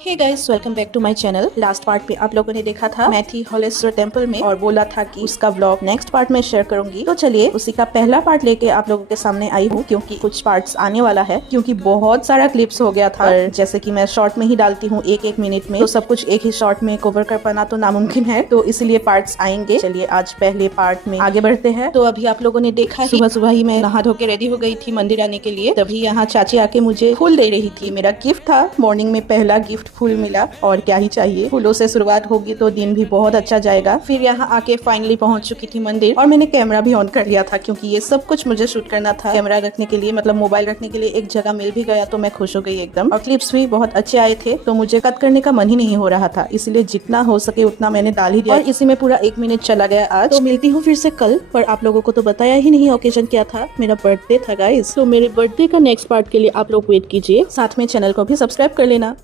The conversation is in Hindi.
Hey guys, welcome back to my channel. Last part पे आप लोगों ने देखा था मैं थी हॉलेस्टर टेम्पल में और बोला था कि उसका व्लॉग नेक्स्ट पार्ट में शेयर करूंगी। तो चलिए उसी का पहला पार्ट लेके आप लोगों के सामने आई हूँ, क्योंकि कुछ पार्ट्स आने वाला है, क्योंकि बहुत सारा क्लिप्स हो गया था। और जैसे कि मैं शॉर्ट में ही डालती हूँ एक मिनट में, तो सब कुछ एक ही शॉर्ट में कवर कर पाना तो नामुमकिन है, तो इसलिए पार्ट्स आएंगे। चलिए आज पहले पार्ट में आगे बढ़ते हैं। तो अभी आप लोगों ने देखा सुबह सुबह ही मैं नहा धो के रेडी हो गई थी मंदिर आने के लिए। तभी यहाँ चाची आके मुझे फूल दे रही थी। मेरा गिफ्ट था, मॉर्निंग में पहला गिफ्ट फूल मिला, और क्या ही चाहिए। फूलों से शुरुआत होगी तो दिन भी बहुत अच्छा जाएगा। फिर यहाँ आके फाइनली पहुंच चुकी थी मंदिर, और मैंने कैमरा भी ऑन कर लिया था, क्योंकि ये सब कुछ मुझे शूट करना था। कैमरा रखने के लिए, मतलब मोबाइल रखने के लिए एक जगह मिल भी गया, तो मैं खुश हो गई एकदम। और क्लिप्स भी बहुत अच्छे आए थे, तो मुझे कट करने का मन ही नहीं हो रहा था, इसलिए जितना हो सके उतना मैंने डाल ही दिया, और इसी में पूरा 1 मिनट चला गया आज। तो मिलती हूँ फिर से कल। पर आप लोगों को तो बताया ही नहीं ओकेजन क्या था। मेरा बर्थडे था गाइस। तो मेरे बर्थडे का नेक्स्ट पार्ट के लिए आप लोग वेट कीजिए, साथ में चैनल को भी सब्सक्राइब कर लेना।